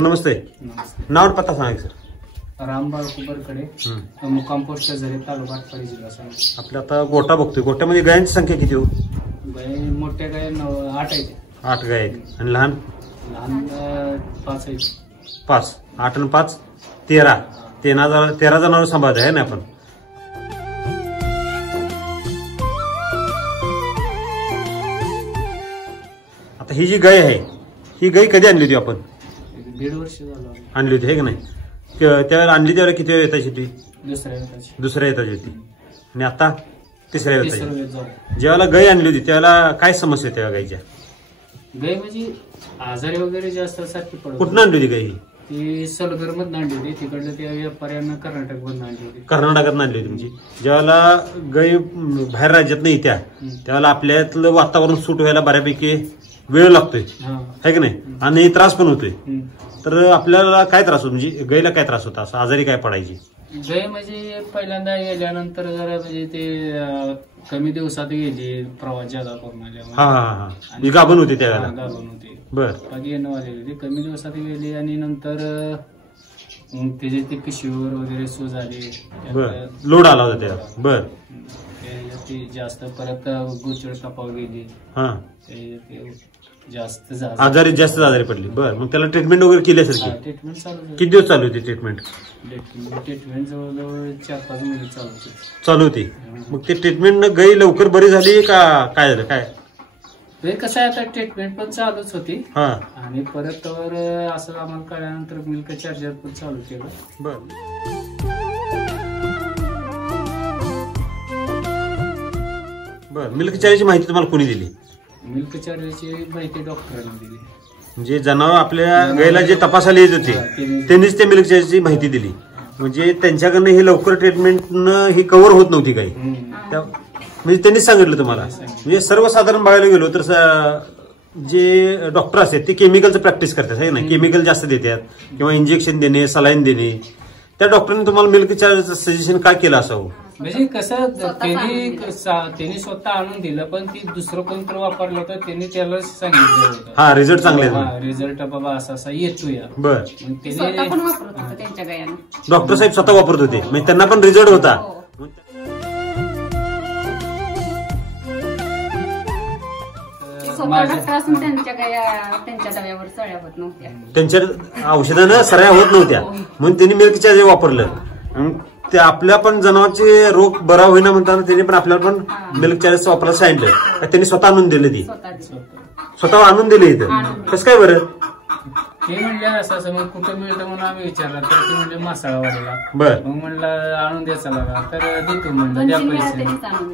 नमस्ते. नाव पत्ता सांगा सर. रामबाळ कुबरकडे, मुक्काम पोस्ट झरे, तालुका आटपाडी, जिल्हा सांगली. आपल्या आता गोटा बघतोय. गोट्यामध्ये गायांची संख्या किती हो? गाय मोठ्या गाय 8 आहेत. 8 गाय आहेत आणि लहान लहान 5 आहेत. 5. 8 आणि 5 13. 13 जनावर सांभाळत आहे ना आपण. आता ही जी गाय आहे ही गाय कधी आणली होती आपण? 1.5 वर्ष झालं आणली होती हे की नाही? त्यावेळेला आणली त्यावेळेला किती वेळ येताची होती? दुसऱ्या येताची होती. आणि आता तिसऱ्या येताची. झालं. ज्यावेळेला गाय आणली होती त्यावेळेला काय समस्या होत्या गायच्या? गाय म्हणजे आजारी वगैरे जास्त सारखी पडत. कुठून आणली होती गाय? ती सलगर मधून आणली होती. तिकडलं त्या व्यापाऱ्यांना कर्नाटक मधून आणली होती. कर्नाटकात आणली होती. म्हणजे ज्यावेळेला गाय बाहेर राज्यात नाही येत्या त्यावेळेला आपल्यातलं वातावरण सूट व्हायला बऱ्यापैकी वेळ लागतोय है की नाही, आणि त्रास पण होतोय. तर आपल्याला काय त्रास होतो, म्हणजे गायला काय त्रास होता, असं आजारी काय पडायची? गाय म्हणजे पहिल्यांदा गेल्यानंतर जरा म्हणजे ते कमी दिवसात गेली, प्रवास ज्यादा करून आल्यामुळे. हा. मी गाभण होते त्यावेळेला. गाभण होती. बर. येणं आलेली होती. कमी दिवसात गेली आणि नंतर त्याचे ते पिशवीवर वगैरे सूज आली. बर. लोड आला होता त्याला. बर. ते जास्त परत गुचळ कापाव गेली. हा. जास्त आजारी पडली. बर. मग त्याला ट्रीटमेंट वगैरे केली असेल की? ट्रीटमेंट चालू. किती दिवस चालू होती ट्रीटमेंट? ट्रीटमेंट जवळजवळ 4-5 महिने चालू होती. मग ते ट्रीटमेंट गाय लवकर बरी झाली का काय झालं काय? ते कसं आहे, आता ट्रीटमेंट पण चालूच होती. हा. आणि परत असं आम्हाला कळल्यानंतर मिल्क चार्जर पण चालू केलं. बर. मिल्क चार्जरची माहिती तुम्हाला कोणी दिली? मिल्क चार्जरची माहिती डॉक्टरांनी दिली. म्हणजे जनावर आपल्या गायला जे तपासायला येत होते त्यांनीच ते मिल्क चार्जरची माहिती दिली. म्हणजे त्यांच्याकडनं हे लवकर ट्रीटमेंटनं ही कव्हर होत नव्हती गाय. म्हणजे त्यांनीच सांगितलं तुम्हाला. म्हणजे सर्वसाधारण बघायला गेलो तर जे डॉक्टर असतात ते केमिकलचं प्रॅक्टिस करतात है ना, केमिकल जास्त देतात किंवा इंजेक्शन देणे, सलाईन देणे. त्या डॉक्टरने तुम्हाला मिल्क चार्जरचं सजेशन काय केलं असावं? म्हणजे कसं त्यांनी स्वतः आणून दिलं, पण ती दुसरं कोणतं वापरलं होतं त्यांनी त्याला सांगितलं होतं. हा, रिझल्ट चांगले. रिझल्ट बाबा असा येतो या. बर. त्यांनी डॉक्टर साहेब स्वतः वापरत होते म्हणजे त्यांना पण रिझल्ट होता. त्यांच्या औषधानं सऱ्या होत नव्हत्या म्हणून त्यांनी मिल्क चार्जर वापरलं. ते आपल्या पण जनावरचे रोग बरा होईना म्हणताना त्यांनी पण आपल्याला पण मिल्क चार्जर वापरायला सांगितलं. त्यांनी स्वतः आणून दिले. ती स्वतः आणून दिले इथं. कसं काय बरं? ते म्हणले असं मग कुठं मिळतं म्हणून आम्ही विचारलं तर ते म्हणजे मासाळावाडीला. बर. मग म्हणलं आणून द्यायचा लागा तर देतो म्हणलं, द्या पैसे.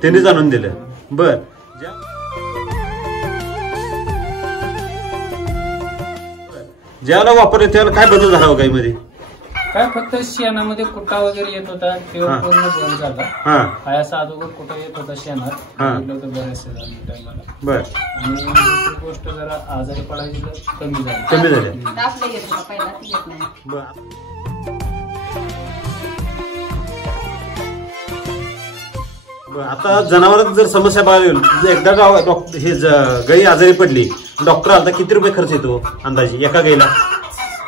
त्यांनीच आणून दिलं. बर. ज्याला वापरले त्याला काय बदल झाला गायमध्ये? काय फक्त शेणामध्ये कुटा वगैरे येत होता, तेव्हा पूर्ण बंद झाला. काय असं अगोदर कुठं येत होता शेणात बरेचसे टायमाला. बर. आणि दुसरी गोष्ट जरा आजारी पडायची तर कमी झाली. आता जनावरांत जर समस्या बघायला एकदा हे गाई आजारी पडली, डॉक्टर आता किती रुपये खर्च येतो अंदाजे एका गाईला?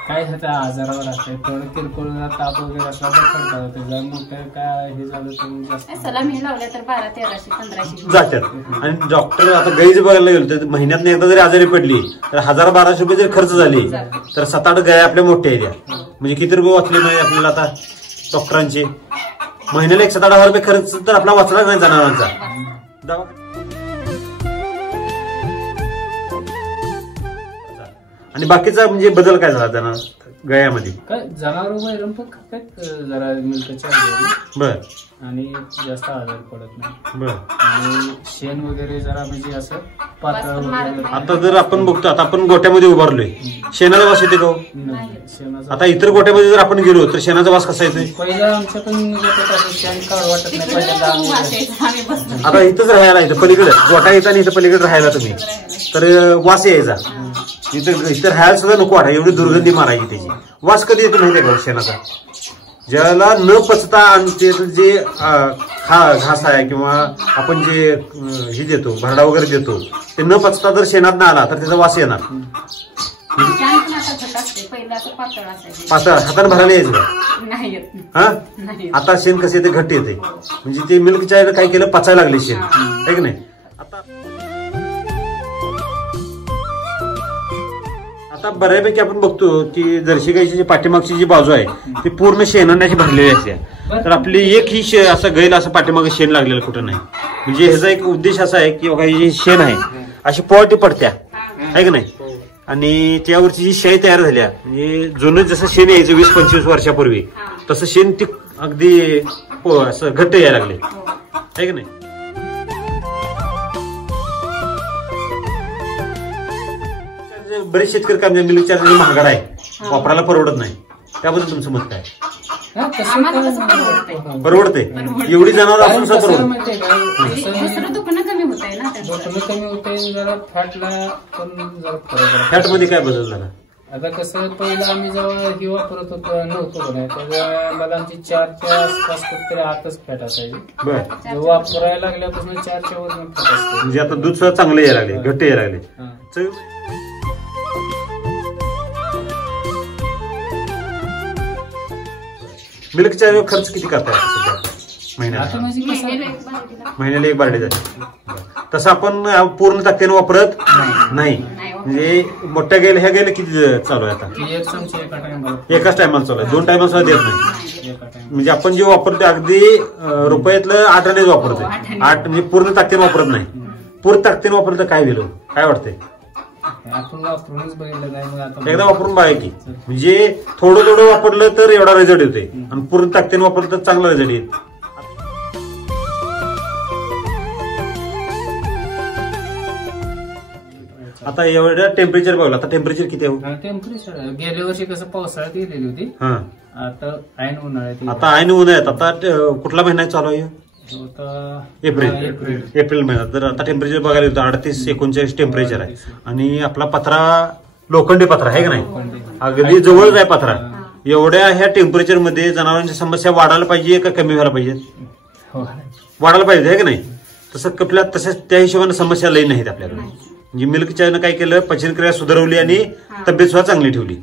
काय होतं आजारावर असते, थोडं किरकोळ ताप वगैरे असला तर खर्च होतो. मोठं काय हे झालं तर सलामी लावल्या तर 1200-1300-1500 जातात. आणि डॉक्टर आता गाई जर बघायला गेलो तर महिन्यात एकदा जरी आजारी पडली तर 1000-1200 रुपये जर खर्च झाले तर 7-8 गाया आपल्या मोठ्या येत्या. म्हणजे किती रुपये वाचले नाही आपल्याला आता डॉक्टरांचे? महिन्याला 7-8 रुपये खर्च तर आपला वाचणार नाही जनावरांचा. आणि बाकीचा म्हणजे बदल काय झाला त्यांना गायामध्ये? काय जनावर वैरण पण काय जरा मिल्क चार्जर. बर. आणि जास्त आजार पडत नाही. बर. आणि शेण वगैरे जरा म्हणजे असं पातळ वगैरे. आता जर आपण बघतो, आता आपण गोट्यामध्ये उभारलोय, शेणाचा वास येते का? शेणाचा. आता इतर गोट्यामध्ये जर आपण गेलो तर शेणाचा वास कसा येतोय? पहिला आमच्या पण शेण काढ वाटत नाही पहिल्यांदा. आता इथंच राहायला इथं पलीकडे गोटा येता आणि इथं पलीकडे राहायला तुम्ही तर वास यायचा. इथं राहायला सुद्धा नको वाटा, एवढी दुर्गंधी मारायची त्याची. वास कधी येतो माहिती आहे का शेणाचा? ज्याला न पचता आणि जे घास आहे किंवा आपण जे हे देतो भरडा वगैरे देतो ते न पचता जर शेणात ना आला तर त्याचा वास येणार. शेण पण आता घट असते, पहिलं असं पातळ असायचं. पातळ हाताने भरायला यायचं का? नाही येत. हा नाही येत. आता शेण कसं येते घट्ट येते, म्हणजे ते मिल्क चायनं काय केलं, पचायला लागले शेण, आहे की नाही. आता बऱ्यापैकी आपण बघतो की जर्सी गाईची जी पाठीमागची जी बाजू आहे ती पूर्ण शेणाने अशी भरलेली असते. तर आपली एक ही असं गाईला असं पाठीमागे शेण लागलेलं कुठं नाही. म्हणजे ह्याचा एक उद्देश असा आहे की बघा ही जी शेण आहे अशी पोळटी पडत्या, आहे की नाही. आणि त्यावरची जी शाई तयार झाल्या, म्हणजे जुनं जसं शेण यायचं 20-25 वर्षापूर्वी तसं शेण ती अगदी असं घट्ट यायला लागले, आहे की नाही. बरेच शेतकरी काय म्हणजे मिल्क चार्जर महागडा आहे, वापरायला परवडत नाही, त्याबद्दल तुमचं मत काय. परवडते एवढी जनावर आपण सुद्धा परवडते. दुसरं दुखणं कमी होत आहे ना, दुखणं कमी होते, जरा फॅटला पण जरा फरक. फॅट मध्ये काय बदल झाला. आता कसं पहिलं आम्ही जेव्हा ही वापरत होतो नव्हतो नाही, तेव्हा मला आमची 4च्या आसपास कुठतरी आतच फॅट असायची. बरं, वापरायला लागल्यापासून 4च्या वर फॅट असते. म्हणजे आता दूध सुद्धा चांगलं यायला लागले, घट्ट यायला लागले. मिल्क चाय खर्च किती करताय सध्या महिन्याला. महिन्याला एक बारडी जाते. तसं आपण पूर्ण ताकदीने वापरत नाही. म्हणजे मोठ्या गायला ह्या गायला किती चालू आहे आता. एकाच टायमाला चालू आहे, 2 टायमाला सुद्धा देत नाही. म्हणजे आपण जे वापरतो अगदी रुपयातलं 8 आणे वापरतोय. 8 म्हणजे पूर्ण ताकदीने वापरत नाही. पूर्ण ताकदीने वापरलं तर काय दिलं, काय वाटतंय. एकदा वापरून बघा की, म्हणजे थोडं थोडं वापरलं तर एवढा रिझल्ट येतोय आणि पूर्ण ताकदीने वापरलं तर चांगला रिझल्ट येईल. आता एवढ्या टेम्परेचर बघलं, आता टेम्परेचर किती आहे. टेम्परेचर गेल्या वर्षी कसं पावसाळ्यात गेलेली होती, आता ऐन उन्हाळ्यात. आता ऐन उन्हाळ्यात आता कुठला महिना चालू आहे. एप्रिल महिना. तर आता टेम्परेचर बघायला येतं 38-39 टेम्परेचर आहे. आणि आपला पत्रा लोखंडी पत्रा आहे का नाही, अगदी जवळच आहे पत्रा. एवढ्या ह्या टेम्परेचर मध्ये जनावरांची समस्या वाढायला पाहिजे का कमी व्हायला पाहिजे. वाढायला पाहिजे, आहे का नाही. तसं कपल्यात तसं त्या हिशोबाने समस्या लई नाहीत आपल्याकडे. म्हणजे मिल्क चायनं काय केलं, पचनक्रिया सुधारवली आणि तब्येत सुद्धा चांगली ठेवली.